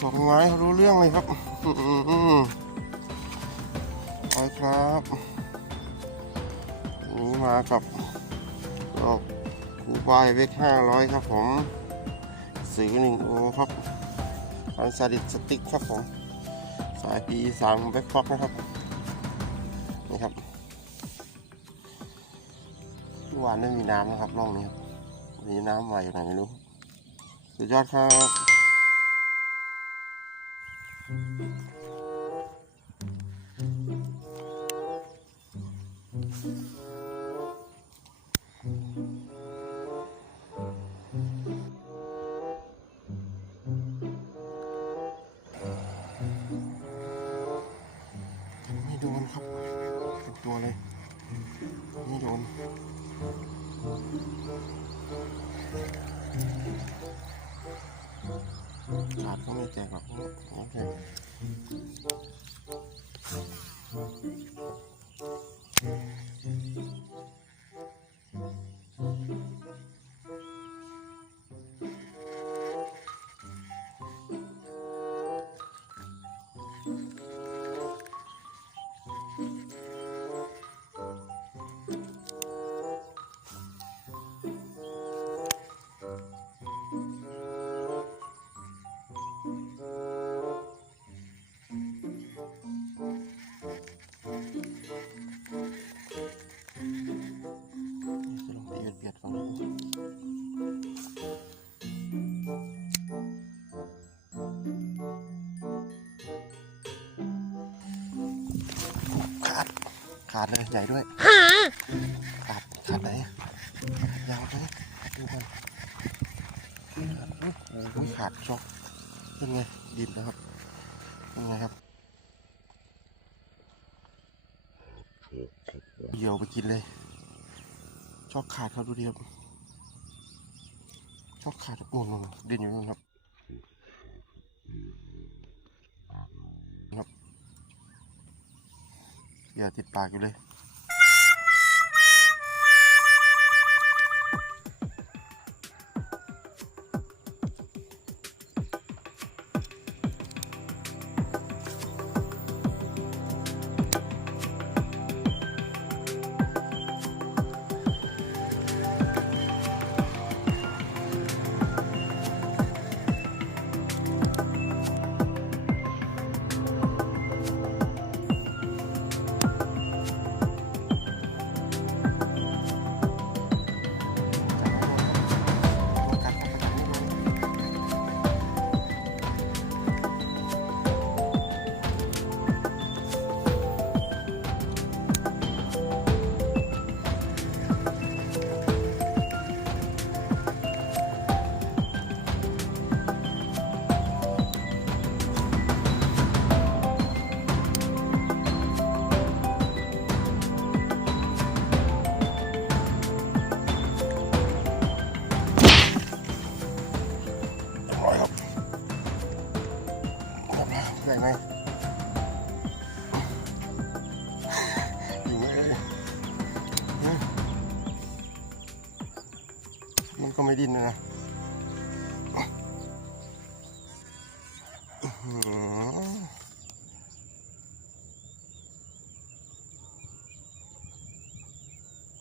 สองไม้เขารู้เรื่องเลยครับไปครับนี่มากับดอกคูบายเวกห้าร้อยครับผมสีหนึ่งโอครับอันซาดิสติกครับผม สายปีสามแบ็คฟ็อกนะครับ นี่ครับเมื่วานไม่มีน้ำนะครับร่องนี้ครับมีน้ำใหม่อยู่ไหนไม่รู้ สุดยอดครับ ไม่โดนครับเป็นตัวเลย ไม่โดน ขาดก็ไม่แจกหรอกโอเค ขาดเลยใหญ่ด้วยขาดขาดไหนอะยาวไหมดูกันโอ้โหขาดช็อกเป็นไงดินนะครับเป็นไงครับเหยี่ยวไปกินเลยช็อกขาดครับดูดิครับช็อกขาดงงงดินอยู่นู่นครับครับ อย่าติดปากอยู่เลย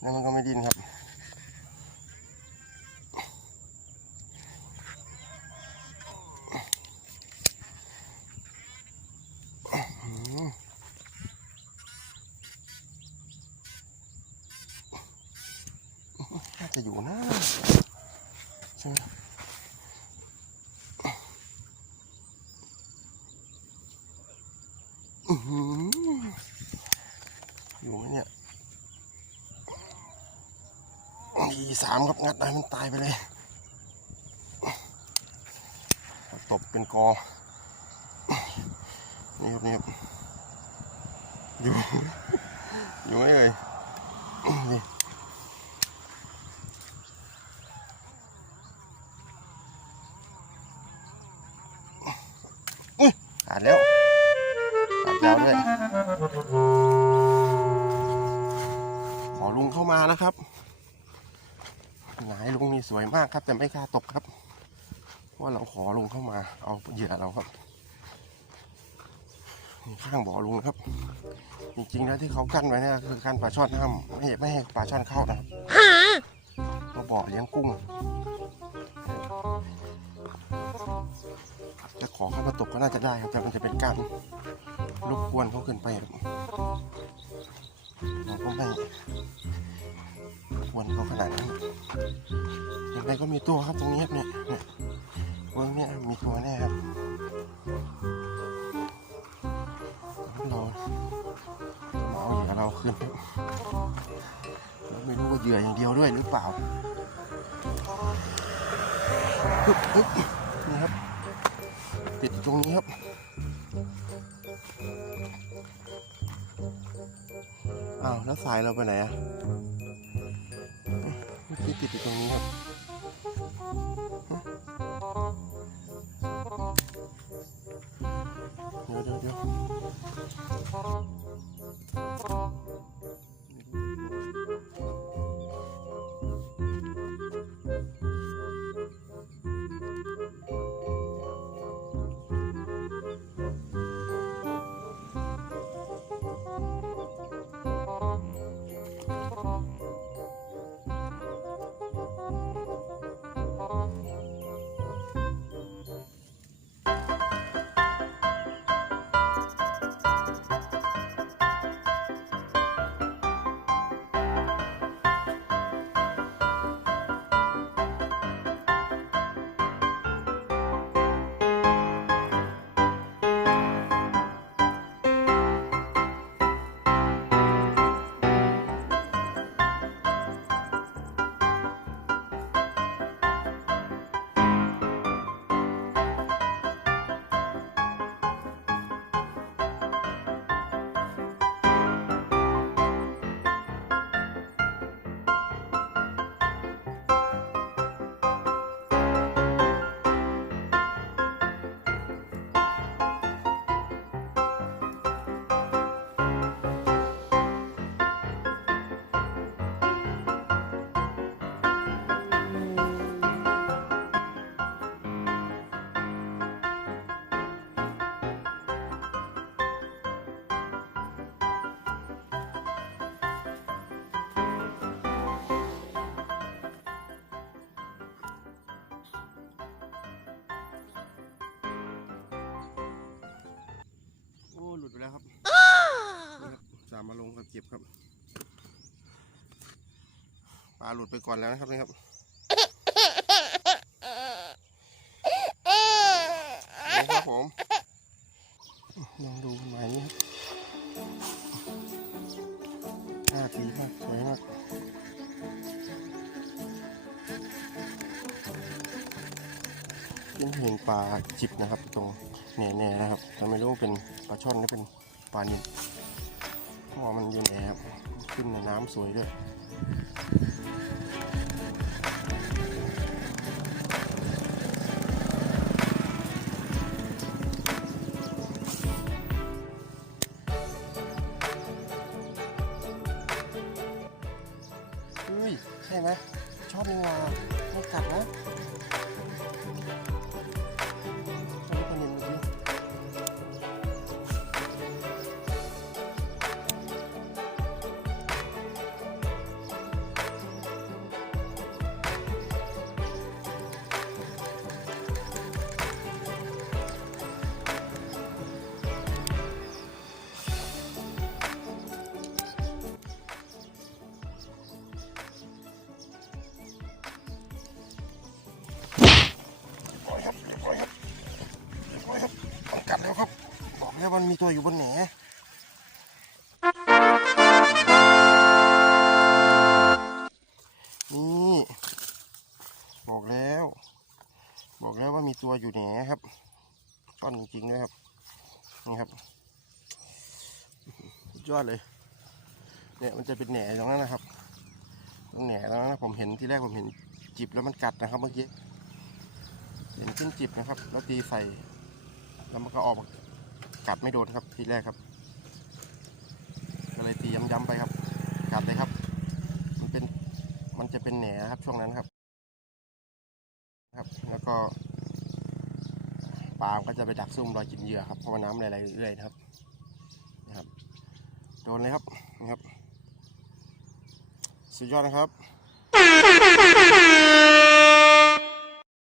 แล้วมันก็ไม่ดิ้นครับ จะอยู่นะ ใช่ไหมอยู่ไหมเนี่ยดีสามครับงัดได้มันตายไปเลย ตบเป็นกอ นี่ครับนี่ครับอยู่ อยู่ไหมเอ่ยนี่อุ้ยขาดแล้ว ขาดยาวด้วยขอลุงเข้ามานะครับหงายลุงนี่สวยมากครับ แต่ไม่กล้าตกครับเพราะว่าเราขอลุงเข้ามา เอาเหยื่อเราครับนี่ข้างบ่อลุงนะครับ จริงๆแล้วที่เขากั้นไว้เนี่ยคือกั้นปลาช่อนห้ามไม่ให้ไม่ให้ปลาช่อนเข้านะครับก็บ่อเลี้ยงกุ้ง จะขอเข้ามาตกก็น่าจะได้ครับ แต่มันจะเป็นการรบกวนเขาเกินไปครับผมก็ไม่ควรเขาขนาดนั้นอยังไงก็มีตัวครับตรงนี้ครับเนี่ยเนี่ยเวิร์กนี่ยมีตัวแน่ครับเราจะมาเอาเหยื่อเราคืนไม่รู้ว่าเหยื่ออย่างเดียวด้วยหรือเปล่า ปึ๊บปึ๊บนี่ครับ ติดตรงนี้ครับ อ้าว แล้วสายเราไปไหนอะเมื่อกี้ติดอยู่ตรงนี้ครับเดี๋ยวเดี๋ยวเดี๋ยว มมาลงกับเก็บครับปลาหลุดไปก่อนแล้วนะครับนี่ครับนี่ครับผมลองดูใหม่นี่ครับห้าปีมากสวยมากเป็นเห็นปลาจิบนะครับ ตรงแน่ๆนะครับแต่ไม่รู้เป็นปลาช่อนหรือเป็นปลานิล พราะว่ามันอยู่ในครับ ขึ้นในน้ำสวยด้วย แล้วมันมีตัวอยู่บนแหนนี่บอกแล้ว บอกแล้วว่ามีตัวอยู่แหนครับก้อนจริงๆเลยครับ นี่ครับยอดเลย เนี่ยมันจะเป็นแหนตรงนั้นนะครับตรงแหนแล้วนะผมเห็นที่แรกผมเห็นจิบแล้วมันกัดนะครับเมื่อกี้เห็นขึ้นจิบนะครับ แล้วตีใส่ แล้วมันก็ออก กัดไม่โดนครับทีแรกครับก็เลยตีย้ำๆไปครับ กัดเลยครับ มันเป็นมันจะเป็นแหนครับช่วงนั้นครับ ครับ แล้วก็ปลาก็จะไปดักซุ่มรอยกินเหยื่อครับเพราะว่าน้ำไหลๆเรื่อยๆนะครับนะครับ โดนเลยครับนะครับ สุดยอดนะครับ